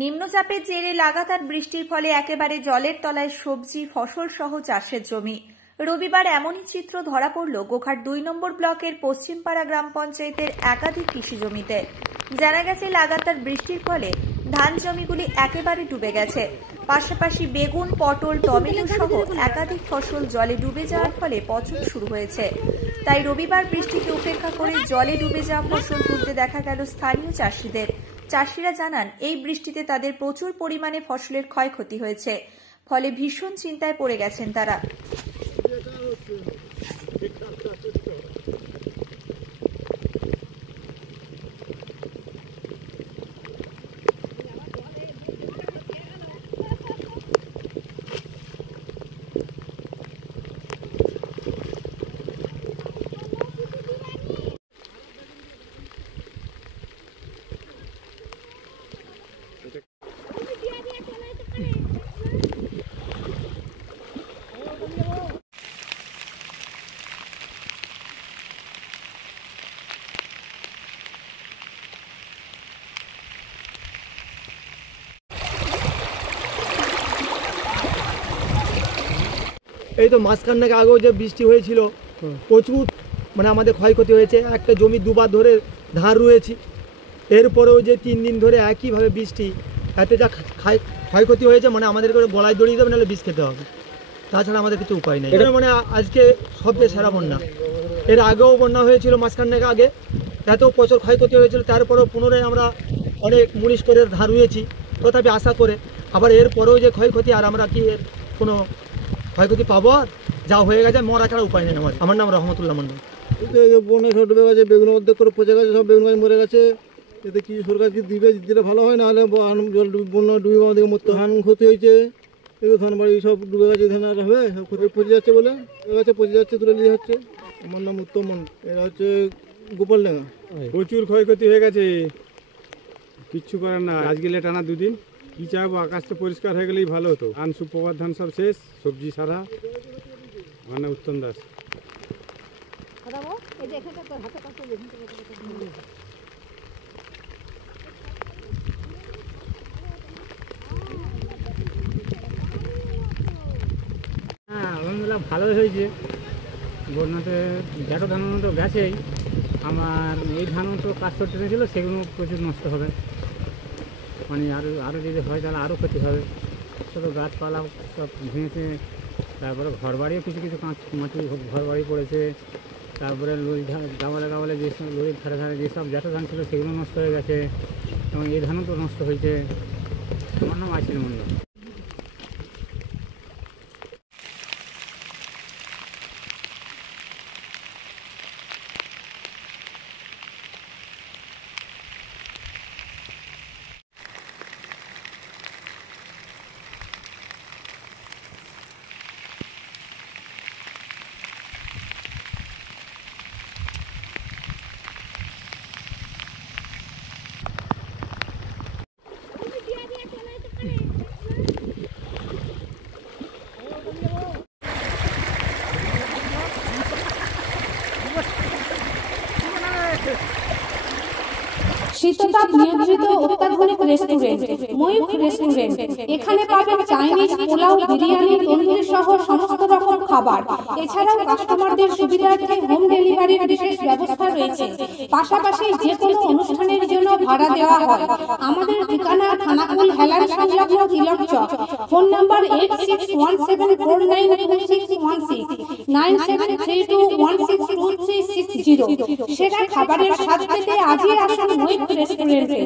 নিম্নচাপের জেরে লাগাতার বৃষ্টির ফলে একেবারে জলের তলায় সবজি ফসল সহ চাষের জমি। রবিবার এমনই চিত্র ধরা পড়ল গোঘাট ২ নম্বর ব্লকের পশ্চিমপাড়া গ্রাম পঞ্চায়েতের একাধিক কৃষি জমিতে। জানা গেছে লাগাতার বৃষ্টির ফলে ধান জমিগুলি একেবারে ডুবে গেছে। পাশাপাশি বেগুন, পটল, টমেটো সহ একাধিক ফসল জলে ডুবে যাওয়ার ফলে পচন শুরু হয়েছে। তাই রবিবার বৃষ্টিকে উপেক্ষা করে জলে ডুবে যাওয়া ফসল তুলতে দেখা গেল স্থানীয় চাষিদের। চাষিরা জানান, এই বৃষ্টিতে তাদের প্রচুর পরিমাণে ফসলের ক্ষয়ক্ষতি হয়েছে, ফলে ভীষণ চিন্তায় পড়ে গেছেন তারা। এই তো মাঝখানে আগেও যে বৃষ্টি হয়েছিল প্রচুর মানে আমাদের ক্ষয়ক্ষতি হয়েছে। একটা জমি দুবার ধরে ধান রুয়েছি, এরপরেও যে 3 দিন ধরে একইভাবে বৃষ্টি, এতে যা ক্ষয়ক্ষতি হয়েছে মানে আমাদেরকে গলায় দড়িয়ে দেবে, নাহলে বিষ খেতে হবে, তাছাড়া আমাদের কিছু উপায় নেই। এটা মানে আজকে সবচেয়ে সেরা বন্যা। এর আগেও বন্যা হয়েছিল মাঝখানে আগে, এতেও প্রচুর ক্ষয়ক্ষতি হয়েছিল। তারপরেও পুনরায় আমরা অনেক মুনিশ করে ধান রুয়েছি, তথাপি আশা করে আবার এরপরেও যে ক্ষয়ক্ষতি, আর আমরা কি এর কোনো ক্ষয়ক্ষতি পাবো? আর যা হয়ে গেছে মরা ছাড়া উপায় নেই। আমার নাম রহমতুল্লাহ মন্ডল। বন্যা সব ডুবে গেছে, বেগুন অর্ধেক করে পচে গেছে, সব বেগুন গাছ মরে গেছে। এতে কি সরকার কি দিলে ভালো হয়, না হলে জল বন্যা ডুবে আমাদের মতো ধান ক্ষতি হয়েছে। এগুলো ধান বাড়ি সব ডুবে গেছে, ধান আর হবে সব ক্ষতি পচে যাচ্ছে বলে পচে যাচ্ছে, তুলে নিয়ে হচ্ছে। আমার নাম উত্তম মন্ডল, এরা হচ্ছে গোপালডাঙ্গা। প্রচুর ক্ষয়ক্ষতি হয়ে গেছে, কিচ্ছু করার না। আজকে টানা 2 দিন কি চাইবো, আকাশটা পরিষ্কার হয়ে গেলেই ভালো হতো। ধান সুপ্রভাত ধান সব শেষ, সবজি সারা। আমার নাম উত্তম দাস। হ্যাঁ, আলহামদুলিল্লাহ ভালোই হয়েছে। বন্যাতে যেটা ধান তো গেছেই, আমার এই ধানও তো কাজ করতে ছিল, সেগুলো প্রচুর নষ্ট হবে। মানে আরও যদি হয় তাহলে আরও ক্ষতি হবে। শুধু গাছপালা সব ভেঙেছে, তারপরে ঘর বাড়িও কিছু কিছু মাটি ঘর বাড়ি পড়েছে। তারপরে গাওয়ালে যেসব লরির ধারে ধারে যেসব জ্যাঠো ধান ছিল সেগুলো নষ্ট হয়ে গেছে, এবং এই ধানও তো নষ্ট হয়েছে। আমার নাম আশির মন্ডল। শীততাপ নিয়ন্ত্রিত অত্যাধুনিক রেস্টুরেন্ট ময়ূখ রেস্টুরেন্ট। এখানে পাবেন চাইনিজ, পোলাও, বিরিয়ানি, তন্দুরি সহ সমস্ত রকম খাবার। এছাড়াও কাস্টমারদের সুবিধার্থে হোম ডেলিভারির বিশেষ ব্যবস্থা রয়েছে। পাশাপাশি যে কোনো অনুষ্ঠানের জন্য ভাড়া দেওয়া হয়। আমাদের ঠিকানা থানাকুল হেলান সংলগ্ন তিলক চক। Phone number 8617492616 9732162360। সেরা খাবারের স্বাদ পেতে আজই আসুন ময়ূখ রেস্টুরেন্টে।